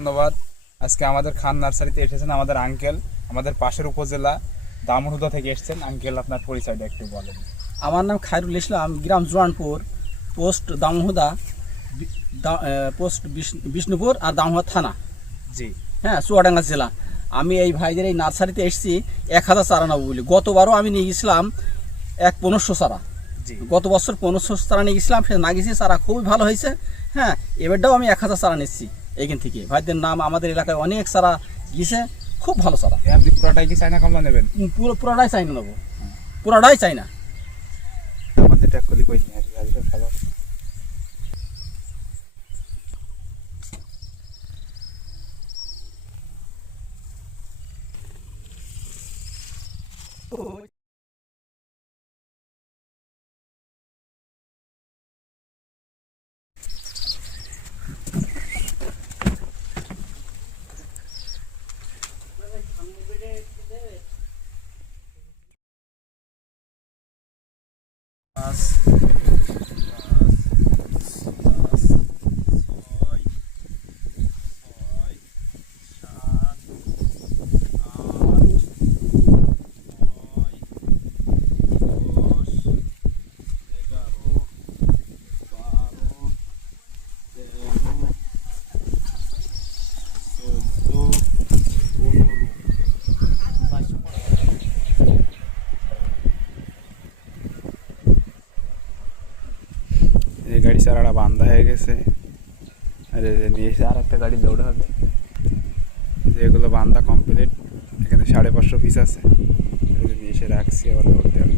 ধন্যবাদ। আজকে আমাদের খান নার্সারিতে এসেছেন আমাদের আঙ্কেল, আমাদের পাশের উপজেলা দামুড়হুদা থেকে এসেছেন। আঙ্কেল, আপনার পরিচয়টা একটু বলেন। আমার নাম খায়রুল ইসলাম, গ্রাম জোয়ানপুর, পোস্ট দামুহুদা, পোস্ট বিষ্ণুপুর আর দামুহুদা থানা, জি হ্যাঁ, চুয়াডাঙ্গা জেলা। আমি এই ভাইদের এই নার্সারিতে এসেছি 1000 চারা নেবো বলি। গতবারও আমি নিয়ে গেছিলাম 1500 চারা। জি গত বছর 1500 চারা নিয়ে গেছিলাম, সে না গেছি চারা খুবই ভালো হয়েছে। হ্যাঁ, এবারটাও আমি 1000 চারা নিচ্ছি এইখান থেকে। ভাইদের নাম আমাদের এলাকায় অনেক চারা গিয়েছে, খুব ভালো চারা। আপনি পুরোটাই কি চায়না কমলা নেবেন? পুরোটাই চাই না নেবো, পুরোটাই চাই না। আমাদের ট্যাগ করলে কই নিয়ে আসবে ভালো। এই গাড়ি চারাটা বান্ধা হয়ে গেছে, আর নিয়ে এসে আর একটা গাড়ি দৌড়ে হবে। যে এগুলো বান্ধা কমপ্লিট, এখানে 550 পিস আছে, নিয়ে এসে রাখছি, আবার দৌড়তে হবে।